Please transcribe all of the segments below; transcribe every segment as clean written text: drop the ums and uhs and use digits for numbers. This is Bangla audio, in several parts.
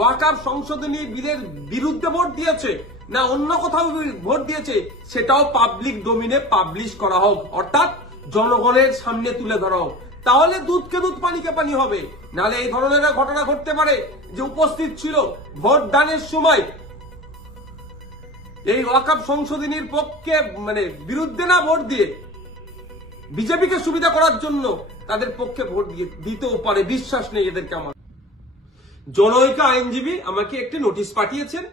ওয়াকফ সংশোধনী বিলের বিরুদ্ধে ভোট দিয়েছে না অন্য কোথাও ভোট দিয়েছে সেটাও পাবলিক ডোমিনে পাবলিশ করা হোক, অর্থাৎ জনগণের সামনে তুলে ধরা হোক। তাহলে দুধকে দুধ পানিকে পানি হবে। নাহলে এই ধরনের ঘটনা ঘটতে পারে যে উপস্থিত ছিল ভোট দানের সময় এই ওয়াকফ সংশোধনীর পক্ষে বিরুদ্ধে না ভোট দিয়ে বিজেপিকে সুবিধা করার জন্য তাদের পক্ষে ভোট দিতেও পারে। বিশ্বাস নেই এদেরকে আমার। জনৈক আইনজীবী আমাকে একটি নোটিশ পাঠিয়েছেন।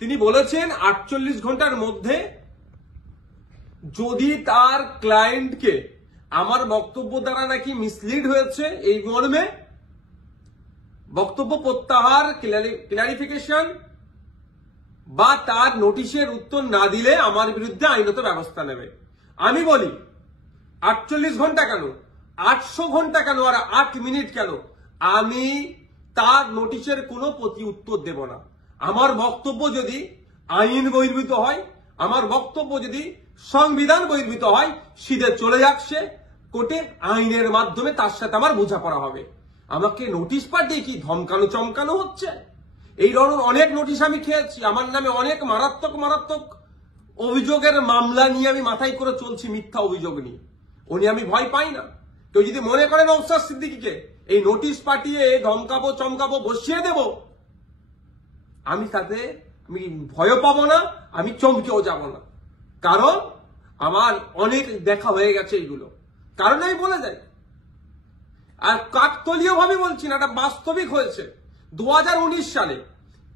তিনি বলেছেন 48 ঘন্টার মধ্যে যদি তার ক্লায়েন্টকে আমার বক্তব্য দ্বারা নাকি মিসলিড হয়েছে এই মর্মে বক্তব্য প্রত্যাহার, ক্লারিফিকেশন বা তার নোটিশের উত্তর না দিলে আমার বিরুদ্ধে আইনত ব্যবস্থা নেবে। আমি বলি 48 ঘন্টা কেন, 800 ঘন্টা কেন, আর 8 মিনিট কেন, আমি তার নোটিশের কোনো প্রতি উত্তর দেব না। আমার বক্তব্য যদি আইন বহির্ভূত হয়, আমার বক্তব্য যদি সংবিধান বহির্ভূত হয়, সিধে চলে যাক সে কোর্টে, আইনের মাধ্যমে তার সাথে আমার বোঝাপড়া হবে। আমাকে নোটিশ পাঠিয়ে কি ধমকানো চমকানো হচ্ছে? এই ধরনের অনেক নোটিশ আমি খেয়েছি। আমার নামে অনেক মারাত্মক অভিযোগের মামলা নিয়ে আমি মাথায় করে চলছি, মিথ্যা অভিযোগ নিয়ে। উনি আমি ভয় পাই না। কেউ যদি মনে করেন নওশাদ সিদ্দিকীকে এই নোটিশ পাঠিয়ে ধমকাবো চমকাবো বসিয়ে দেব, আমি তাতে ভয় পাবো না, আমি চমকেও যাব না। কারণ আমার অনেক দেখা হয়ে গেছে এইগুলো। কারণ আমি বলে যাই, আর কাকতলীয় ভাবে বলছি না, এটা বাস্তবিক হয়েছে। 2019 সালে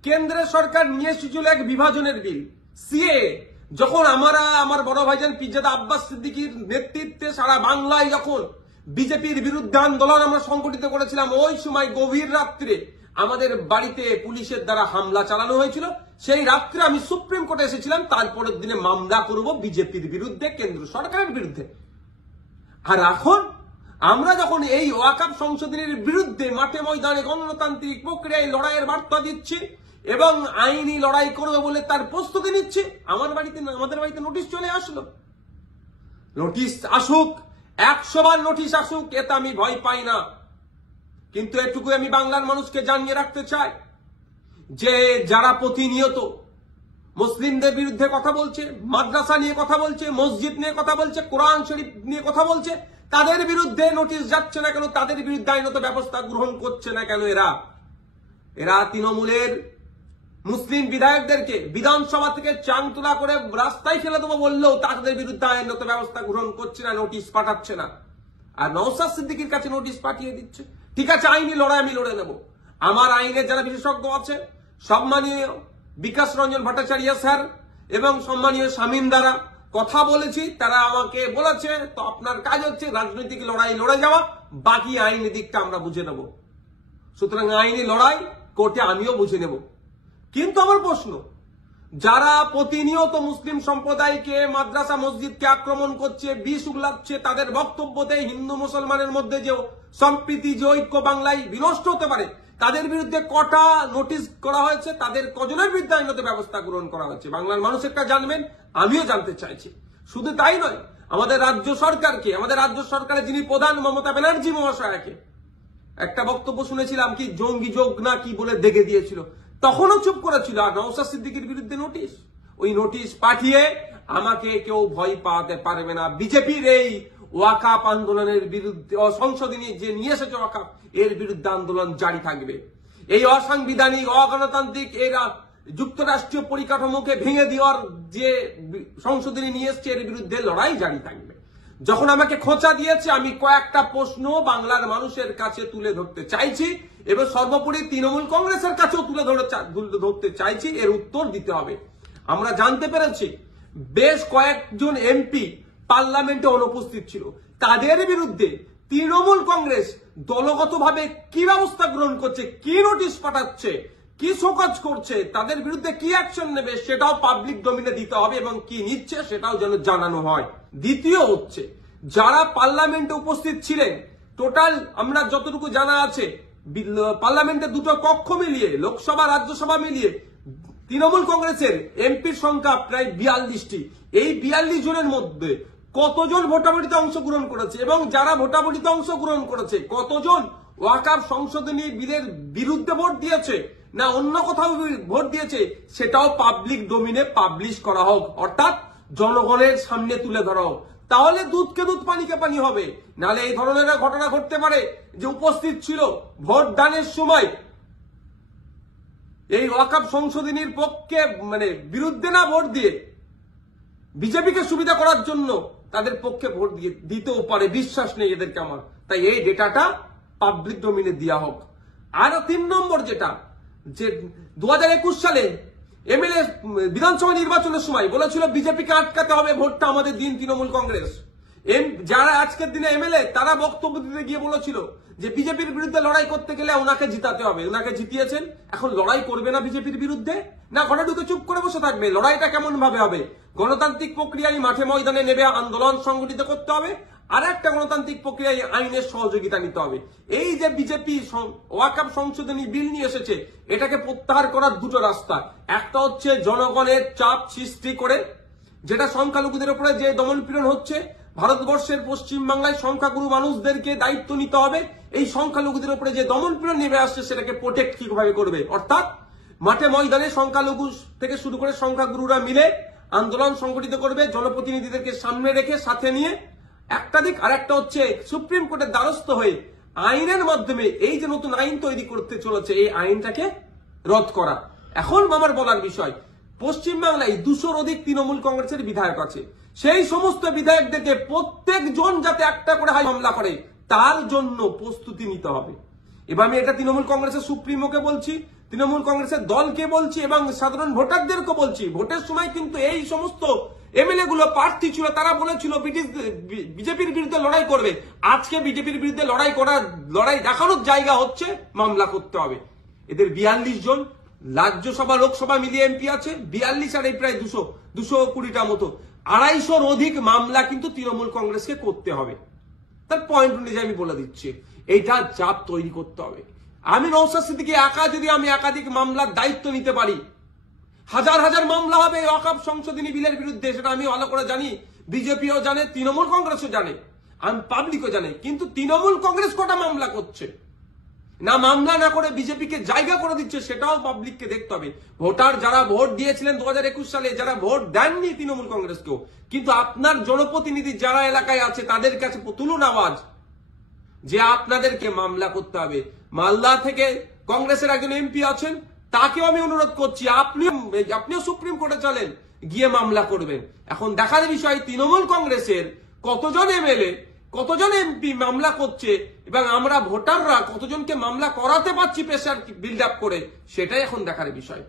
কেন্দ্রের সরকার নিয়ে এসেছিল এক বিভাজনের বিল, সিএ। যখন আমার বড় ভাইজান পিরজাদা আব্বাস সিদ্দিকীর নেতৃত্বে সারা বাংলায় যখন বিজেপির বিরুদ্ধে আন্দোলন আমরা সংগঠিত করেছিলাম, ওই সময় গভীর রাত্রে আমাদের বাড়িতে পুলিশের দ্বারা হামলা চালানো হয়েছিল। সেই রাত্রে আমি সুপ্রিম কোর্টে এসেছিলাম, তারপরের দিনে মামলা করব বিজেপির বিরুদ্ধে, কেন্দ্র সরকারের বিরুদ্ধে। আর এখন আমরা যখন এই ওয়াকফ সংশোধনীর বিরুদ্ধে মাঠে ময়দানে গণতান্ত্রিক প্রক্রিয়ায় লড়াইয়ের বার্তা দিচ্ছি এবং আইনি লড়াই করবে বলে তার প্রস্তুতি নিচ্ছে, আমাদের বাড়িতে নোটিশ চলে আসলো। নোটিশ আসুক, 100 বার নোটিশ আসুক, এতে আমি ভয় পাই না। কিন্তু এটুকু আমি বাংলার মানুষকে জানিয়ে রাখতে চাই যে যারা প্রতিনিয়ত মুসলিমদের বিরুদ্ধে কথা বলছে, মাদ্রাসা নিয়ে কথা বলছে, মসজিদ নিয়ে কথা বলছে, কোরআন শরীফ নিয়ে কথা বলছে, তাদের বিরুদ্ধে নোটিশ যাচ্ছে না কেন, তাদের বিরুদ্ধে আইনত ব্যবস্থা গ্রহণ করছে না কেন? এরা তৃণমূলের মুসলিম বিধায়কদেরকে বিধানসভা থেকে চাংতুলা করে রাস্তায় ফেলে দেবো বললেও তাদের বিরুদ্ধে আইনত ব্যবস্থা গ্রহণ করছে না, নোটিশ পাঠাচ্ছে না। আর নওশাদ সিদ্দিকীর কাছে নোটিশ পাঠিয়ে দিচ্ছে। ঠিক আছে, আইনি লড়াই আমি লড়ে নেব। আমার আইনের যারা বিশেষজ্ঞ আছে, সম্মানীয় বিকাশ রঞ্জন ভট্টাচার্য স্যার এবং সম্মানীয় শামীম দ্বারা কথা বলেছি, তারা আমাকে বলেছে তো আপনার কাজ হচ্ছে রাজনৈতিক লড়াই লড়ে যাওয়া, বাকি আইনি দিকটা আমরা বুঝে নেব। সুতরাং আইনি লড়াই কোর্টে আমিও বুঝে নেব। কিন্তু আমার প্রশ্ন, যারা প্রতিনিয়ত মুসলিম সম্প্রদায়কে, মাদ্রাসা মসজিদকে আক্রমণ করছে, বিষ উগলাচ্ছে, তাদের বক্তব্যতে হিন্দু মুসলমানের মধ্যে যে সম্প্রীতি, যে ঐক্য বাংলায় বিনষ্ট হতে পারে, তাদের বিরুদ্ধে কটা নোটিশ করা হয়েছে, তাদের কজনের বিরুদ্ধে আইনত ব্যবস্থা গ্রহণ করা হয়েছে, বাংলার মানুষ একটা জানবেন, আমিও জানতে চাইছি। শুধু তাই নয়, আমাদের রাজ্য সরকারকে, আমাদের রাজ্য সরকারের যিনি প্রধান মমতা ব্যানার্জি মহাশয়াকে একটা বক্তব্য শুনেছিলাম, কি জঙ্গি যোগ না কি বলে দেখে দিয়েছিল, তখনও চুপ করেছিল। আর নওশাদ সিদ্দিকীর বিরুদ্ধে নোটিশ, ওই নোটিশ পাঠিয়ে আমাকে কেউ ভয় পাওয়াতে পারবে না। বিজেপির এই ওয়াকফ আন্দোলনের বিরুদ্ধে, সংশোধনী যে নিয়ে এসেছে ওয়াকফ, এর বিরুদ্ধে আন্দোলন জারি থাকবে। এই অসাংবিধানিক, অগণতান্ত্রিক এরা যুক্তরাষ্ট্রীয় পরিকাঠামোকে ভেঙে দেওয়ার যে সংশোধনী নিয়ে এসছে, এর বিরুদ্ধে লড়াই জারি থাকবে। যখন আমাকে খোঁচা দিয়েছে, আমি কয়েকটা প্রশ্ন বাংলার মানুষের কাছে তুলে ধরতে চাইছি এবং সর্বোপরি তৃণমূল কংগ্রেসের কাছেও তুলে ধরতে চাইছি, এর উত্তর দিতে হবে। আমরা জানতে পেরেছি বেশ কয়েকজন এমপি পার্লামেন্টে অনুপস্থিত ছিল, তাদের বিরুদ্ধে তৃণমূল কংগ্রেস দলগতভাবে কি ব্যবস্থা গ্রহণ করছে, কি নোটিশ পাঠাচ্ছে, কি শোকজ করছে, তাদের বিরুদ্ধে কি অ্যাকশন নেবে, সেটাও পাবলিক ডোমিনে দিতে হবে এবং কি নিচ্ছে সেটাও যেন জানানো হয়। দ্বিতীয় হচ্ছে, যারা পার্লামেন্টে উপস্থিত ছিলেন, টোটাল আমরা যতটুকু জানা আছে, পার্লামেন্টের দুটো কক্ষ মিলিয়ে, লোকসভা রাজ্যসভা মিলিয়ে তৃণমূল কংগ্রেসের এমপির সংখ্যা প্রায় 42টি। এই 42 জনের মধ্যে কতজন ভোটাভুটিতে অংশগ্রহণ করেছে এবং যারা ভোটাভুটিতে অংশগ্রহণ করেছে কতজন ওয়াকফ সংশোধনী বিলের বিরুদ্ধে ভোট দিয়েছে না অন্য কোথাও ভোট দিয়েছে, সেটাও পাবলিক ডোমিনে পাবলিশ করা হোক, অর্থাৎ জনগণের সামনে তুলে ধরা হোক। তাহলে দুধকে দুধ পানিকে পানি হবে। নাহলে এই ধরনের ঘটনা ঘটতে পারে যে উপস্থিত ছিল ভোট দানের সময় এই ওয়াকফ সংশোধনীর পক্ষে বিরুদ্ধে না ভোট দিয়ে বিজেপিকে সুবিধা করার জন্য তাদের পক্ষে ভোট দিয়ে দিতেও পারে, বিশ্বাস নেই এদেরকে আমার। তাই এই ডেটাটা পাবলিক ডোমিনে দেওয়া হোক। আর 3 নম্বর যেটা, যে 2021 সালে এমএলএ বিধানসভা নির্বাচনের সময় বলেছিল বিজেপিকে আটকাতে হবে, ভোটটা আমাদের দিন তৃণমূল কংগ্রেস। যারা আজকের দিনে এমএলএ তারা বক্তব্য দিতে গিয়ে বলেছিল যে বিজেপির বিরুদ্ধে লড়াই করতে গেলে ওনাকে জিতাতে হবে, ওনাকে জিতিয়েছেন। এখন লড়াই করবে না বিজেপির বিরুদ্ধে, না ঘরে ঢুকে চুপ করে বসে থাকবে? লড়াইটা কেমন ভাবে হবে? গণতান্ত্রিক প্রক্রিয়ায় মাঠে ময়দানে নেবে আন্দোলন সংগঠিত করতে হবে, আর একটা গণতান্ত্রিক প্রক্রিয়ায় আইনের সহযোগিতা নিতে হবে। এই যে বিজেপি ওয়াকফ সংশোধনী বিল নিয়ে এসেছে, এটাকে প্রত্যাহার করার দুটো রাস্তা। একটা হচ্ছে জনগণের চাপ সৃষ্টি করে, যেটা সংখ্যালঘুদের উপরে যে দমনপীড়ন হচ্ছে, ভারতবর্ষের পশ্চিমবাংলায় সংখ্যাগুরু মানুষদেরকে দায়িত্ব নিতে হবে। এই সংখ্যালঘুদের উপরে যে দমনপীড়ন নেমে আসছে সেটাকে প্রোটেক্ট কিভাবে করবে, অর্থাৎ মাঠে ময়দানে সংখ্যালঘু থেকে শুরু করে সংখ্যাগুরুরা মিলে আন্দোলন সংগঠিত করবে, জনপ্রতিনিধিদেরকে সামনে রেখে সাথে নিয়ে। একটা দিক। আর একটা হচ্ছে সুপ্রিম কোর্টের দ্বারস্থ হয়ে আইনের মাধ্যমে এই যে নতুন আইন তৈরি করতে চলেছে, এই আইনটাকে রদ করা। এখন আমার বলার বিষয়, পশ্চিমবাংলায় 200-র অধিক তৃণমূল কংগ্রেসের বিধায়ক আছে। সেই সমস্ত বিধায়কদেরকে প্রত্যেকজন যাতে একটা করে মামলা করে তার জন্য প্রস্তুতি নিতে হবে। এবার আমি এটা তৃণমূল কংগ্রেসের সুপ্রিমোকে বলছি, তৃণমূল কংগ্রেসের দলকে বলছি এবং সাধারণ ভোটারদেরকে বলছি। ভোটের সময় কিন্তু এই সমস্ত এমএলএ গুলো প্রার্থী ছিল, তারা বলেছিল বিজেপির বিরুদ্ধে লড়াই করবে। আজকে বিজেপির বিরুদ্ধে লড়াই দেখানোর জায়গা হচ্ছে মামলা করতে হবে। এদের 42 জন রাজ্যসভা লোকসভা মিলিয়ে এমপি আছে, 42 আর এই প্রায় 220টা মতো, 250-র অধিক মামলা কিন্তু তৃণমূল কংগ্রেসকে করতে হবে। তার পয়েন্ট অনুযায়ী আমি বলে দিচ্ছি, এইটা চাপ তৈরি করতে হবে। আমি নওশাদ সিদ্দিকী একা যদি আমি একাধিক মামলার দায়িত্ব নিতে পারি, হাজার হাজার মামলা হবে ওয়াকফ সংশোধনী বিলের বিরুদ্ধে, সেটা আমি ভালো করে জানি, বিজেপিও জানে, তৃণমূল কংগ্রেসও জানে, আমি পাবলিকও জানে। কিন্তু তৃণমূল কংগ্রেস কটা মামলা করছে না, মামলা না করে বিজেপিকে জায়গা করে দিচ্ছে, সেটাও পাবলিককে দেখতে হবে। ভোটার যারা ভোট দিয়েছিলেন 2021 সালে, যারা ভোট দেননি তৃণমূল কংগ্রেসকেও, কিন্তু আপনার জনপ্রতিনিধি যারা এলাকায় আছে তাদের কাছে তুলুন আওয়াজ যে আপনাদেরকে মামলা করতে হবে। মালদা থেকে কংগ্রেসের একজন এমপি আছেন, তাকেও আমি অনুরোধ করছি আপনিও সুপ্রিম কোর্টে চলেন, গিয়ে মামলা করবেন। এখন দেখার বিষয় তৃণমূল কংগ্রেসের কতজন এমএলএ কতজন এমপি মামলা করছে এবং আমরা ভোটাররা কতজনকে মামলা করাতে পারছি প্রেসার বিল্ড আপ করে, সেটাই এখন দেখার বিষয়।